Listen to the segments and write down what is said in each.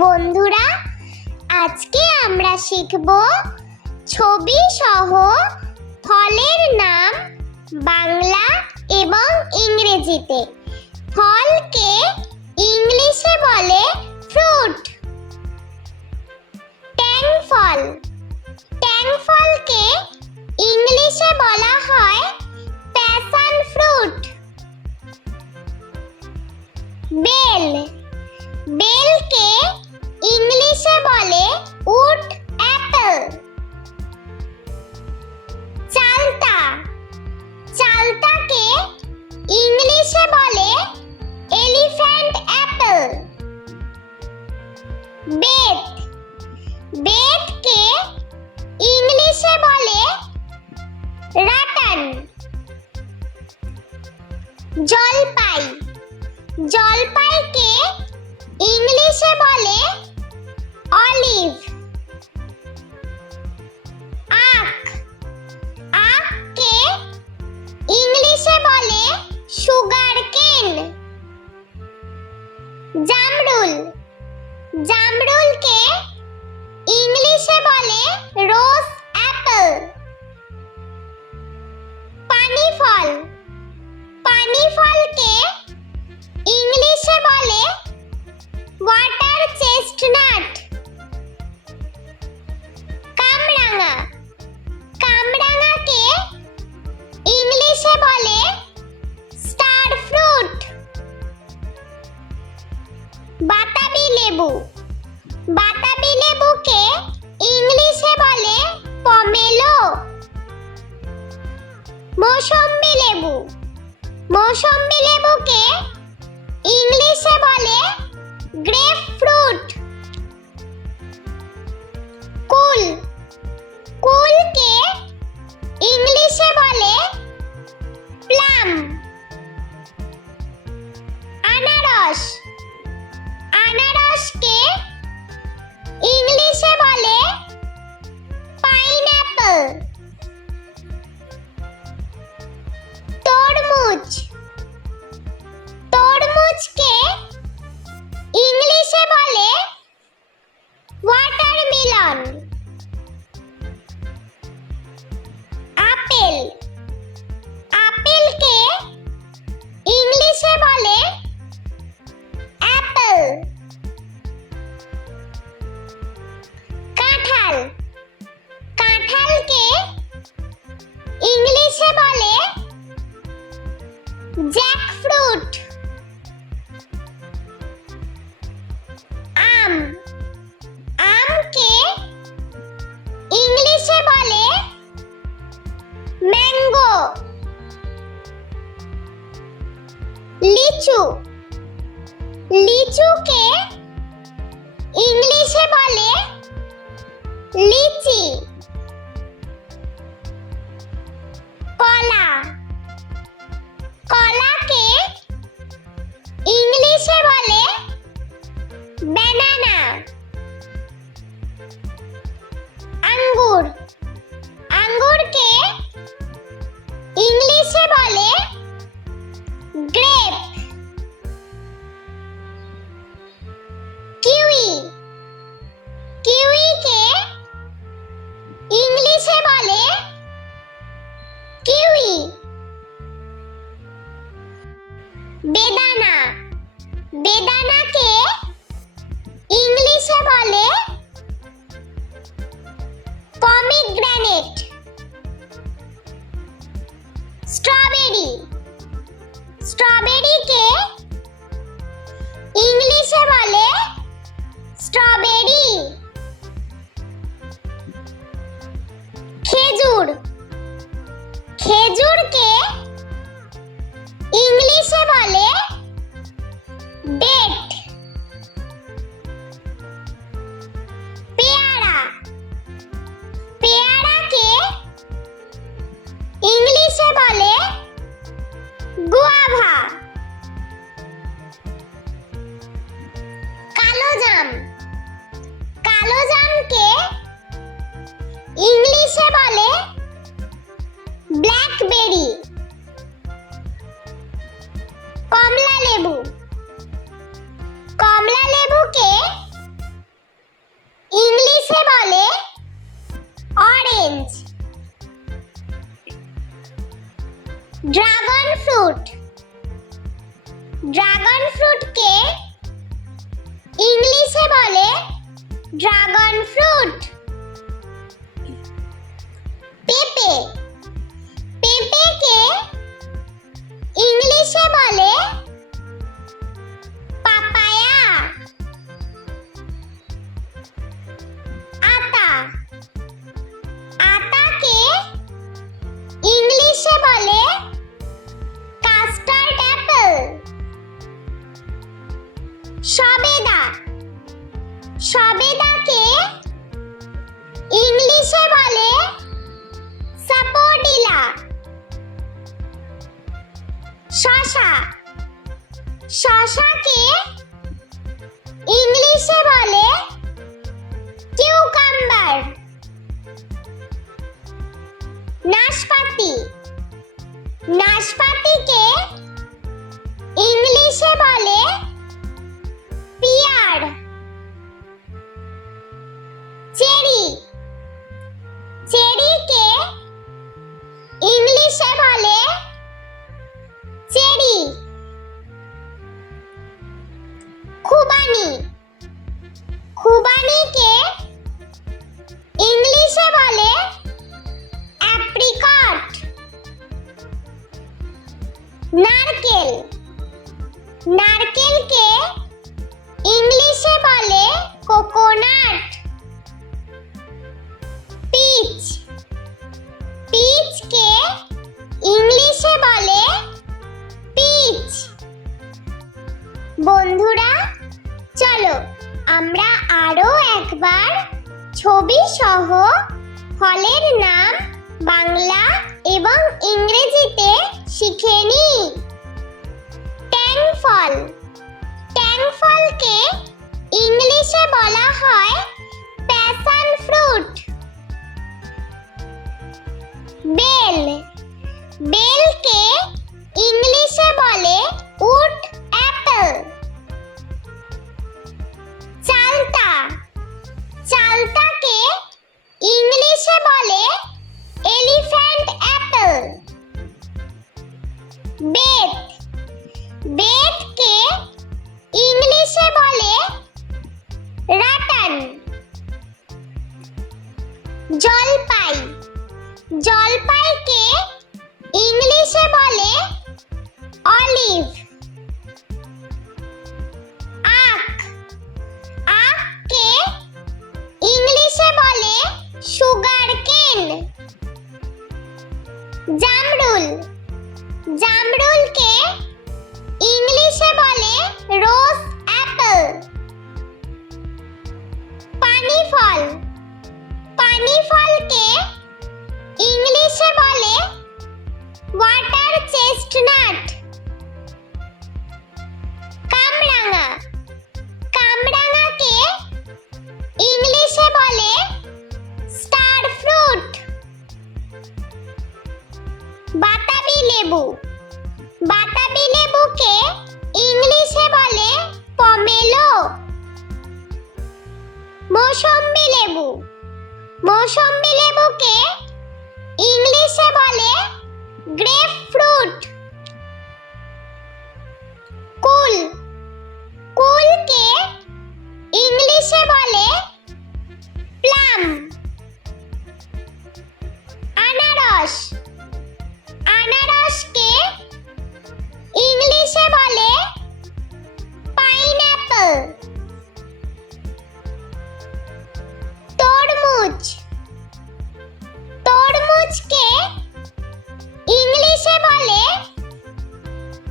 বন্ধুরা, আজকে আমরা শিখব ছবি সহ ফলের নাম বাংলা এবং ইংরেজিতে। ফলকে ইংলিশে বলে ফ্রুট। ট্যাং ফল, ট্যাং ফলকে ইংলিশে বলা হয় প্যাশন ফ্রুট। বেল, বেলকে ইংলিশে বলে উড অ্যাপল। চালতা, চালতাকে ইংলিশে বলে এলিফ্যান্ট অ্যাপল। বেত, বেতকে ইংলিশে বলে রাটান। জলপাই, জলপাইকে ইংলিশে বলে অলিভ। আখ, আখকে ইংলিশে বলে সুগার কেন। জামরুল, জামরুলকে ইংলিশে বলে রোজ অ্যাপল। পানি ফল, পানি ফলকে ইংলিশে বলে ওয়াটার চেস্টনাট। কামরাঙা, কামরাঙাকে ইংলিশে বলে স্টার ফ্রুট। বাতাবি লেবু, বাতাবি লেবুকে ইংলিশে বলে পমেলো। মৌসম্বি লেবু, মৌসম্বি লেবুকে ইংলিশে বলে গ্রেপ ফ্রুট। কুল, কুলকে ইংলিশে বলে প্লাম। আনারস, আনারসকে ইংলিশে বলে পাইনঅ্যাপল। তরমুজ, তরমুজকে ইংলিশে বলে ওয়াটারমেলন। আপেল, আপেলকে ইংলিশে বলে অ্যাপল। কাঁঠাল, কাঁঠালকে ইংলিশে বলে জ্যাকফ্রুট। আম, আমকে ইংলিশে বলে ম্যাঙ্গো। লিচু, লিচুকে ইংলিশে বলে লিচি। কলা, কলাকে ইংলিশে বলে ব্যানানা। আঙ্গুর, আঙ্গুরকে ইংলিশে বলে গ্রেপ। কিউই, কিউইকে ইংলিশে বলে কিউই। বেদানা, বেদানাকে ইংলিশে বলে পমিগ্রেনেট। স্ট্রবেরি, স্ট্রবেরিকে ইংলিশে বলে স্ট্রবেরি। খেজুর, খেজুরকে ইংলিশে বলে ডেট। পেয়ারা, পেয়ারাকে ইংলিশে বলে গুয়াভা। কালোজাম, কালোজামকে ইংলিশে বলে ব্ল্যাকবেরি। কমলা লেবু, কমলা লেবুকে ড্রাগন ফ্রুটকে ইংলিশে বলে ড্রাগন ফ্রুট। পেঁপে, পেঁপেকে ইংলিশে বলে পাপায়া। আতা, আতাকে ইংলিশে বলে কাস্টার্ড অ্যাপল। সবেদা, সবেদাকে ইংলিশে বলে সাপোডিলা। শসা, শসাকে ইংলিশে বলে কিউকাম্বার। নাশপাতি, নাশপাতিকে ইংলিশে বলে পিয়ার। চেরি, চেরিকে ইংলিশে বলে চেরি। খুবানি, খুবানিকে ইংলিশে বলে অ্যাপ্রিকট। নারকেল, নারকেলকে ইংলিশে বলে কোকোনাট। পিচ, পিচকে ইংলিশে বলে পিচ। বন্ধুরা, চলো আমরা আরো একবার ছবি সহ ফলের নাম বাংলা এবং ইংরেজিতে শিখে নিই। ট্যাং ফল, ট্যাং ফলকে ইংলিশে বলা হয় প্যাশন ফ্রুট। বেল, বেলকে ইংলিশে বলে উড অ্যাপল। চালতা, চালতাকে ইংলিশে বলে এলিফ্যান্ট অ্যাপল। বেত, বেতকে ইংলিশে বলে রাটান। জলপাই, জলপাইকে ইংলিশে বলে অলিভ। আখ, আখকে ইংলিশে বলে সুগার কেন। জামরুল, জামরুলকে ইংলিশে বলে রোজ অ্যাপল। পানি ফল, পানি ফলকে ইংলিশে বলে ওয়াটার চেস্টনাট। কামরাঙা, কামরাঙাকে ইংলিশে বলে স্টার ফ্রুট। বাতাবি লেবু, বাতাবি লেবুকে ইংলিশে বলে পমেলো। মৌসম্বি লেবু, মৌসম্বি লেবুকে ইংলিশে বলে গ্রেপ ফ্রুট। কুল, কুলকে ইংলিশে বলে প্লাম। আনারস, আনারসকে ইংলিশে বলে পাইনঅ্যাপল। তরমুজ, তরমুজকে ইংলিশে বলে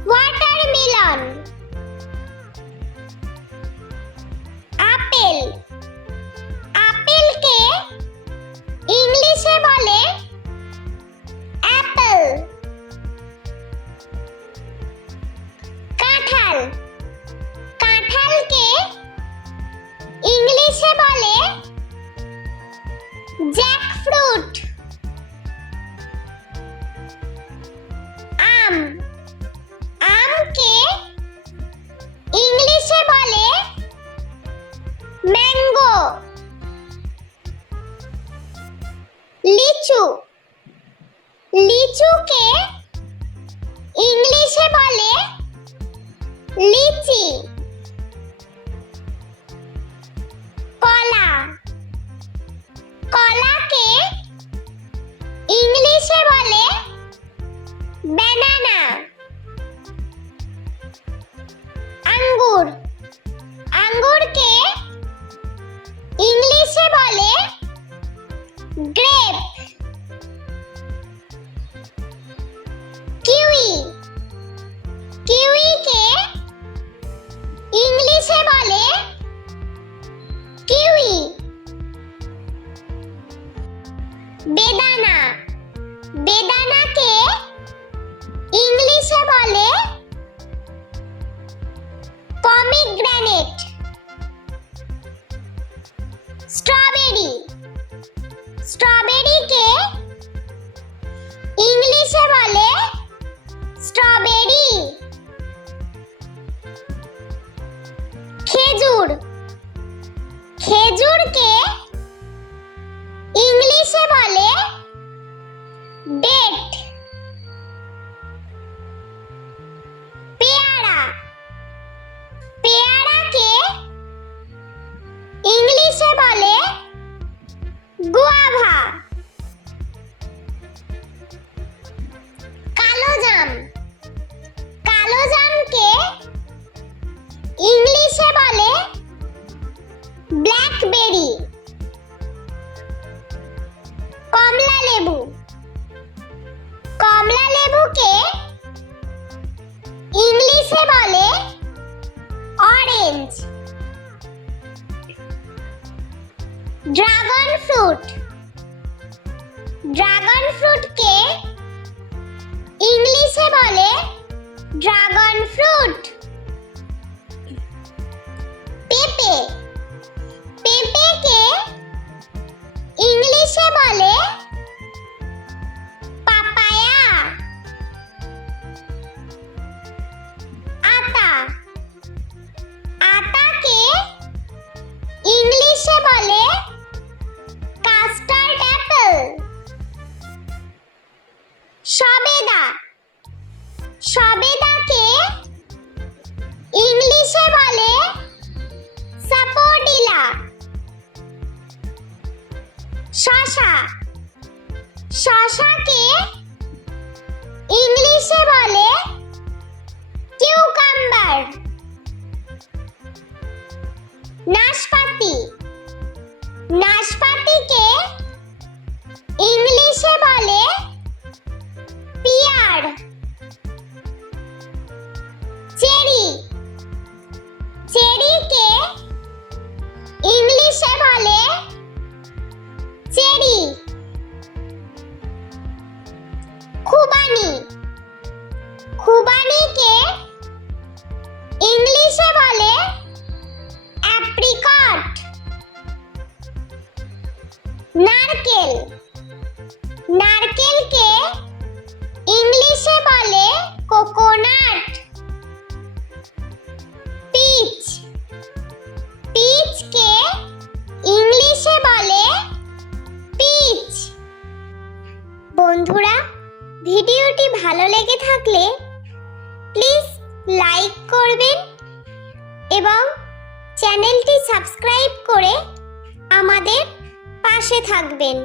ওয়াটারমেলন। আপেল, আপেলকে ইংলিশে বলে অ্যাপল। কাঁঠাল, কাঁঠালকে ইংলিশে বলে জ্যাকফ্রুট। আম, আমকে ইংলিশে বলে ম্যাঙ্গো। লিচু, লিচুকে ইংলিশে বলে লিচি কলা কলাকে ইংলিশে বলে ব্যানানা আঙ্গুর আঙ্গুরকে ইংলিশে বলে গ্রেপ কিউই কিউইকে ইংলিশে বলে কিউই বেদানা বেদানাকে ইংলিশে বলে পমিগ্রেনেট স্ট্রবেরি স্ট্রবেরিকে ইংলিশে বলে স্ট্রবেরি খেজুর খেজুরকে ইংলিশে বলে ডেট পেয়ারা পেয়ারাকে ইংলিশে বলে গুয়াভা কালোজাম কালোজামকে ইংলিশে বলে ব্ল্যাকবেরি কমলা লেবু কমলা লেবুকে ইংলিশে বলে অরেঞ্জ ড্রাগন ফ্রুট ড্রাগন ফ্রুটকে ইংলিশে বলে ড্রাগন ফ্রুট পেঁপে পেঁপেকে ইংলিশে বলে পাপায়া আতা আতাকে ইংলিশে বলে কাস্টার্ড অ্যাপল সবেদা সবেদাকে ইংলিশে বলে সাপোডিলা শসা শসাকে ইংলিশে বলে কিউকাম্বার নাশপাতি নাশপাতিকে ইংলিশে বলে পিয়ার চেরি চেরিকে ইংলিশে বলে চেরি খুবানি খুবানিকে ইংলিশে বলে অ্যাপ্রিকট নারকেল নারকেলকে ইংলিশে বলে কোকোনাট পিচ পিচকে ইংলিশে বলে পিচ বন্ধুরা ভিডিওটি ভালো লেগে থাকলে প্লিজ লাইক করবেন এবং চ্যানেলটি সাবস্ক্রাইব করে আমাদের পাশে থাকবেন।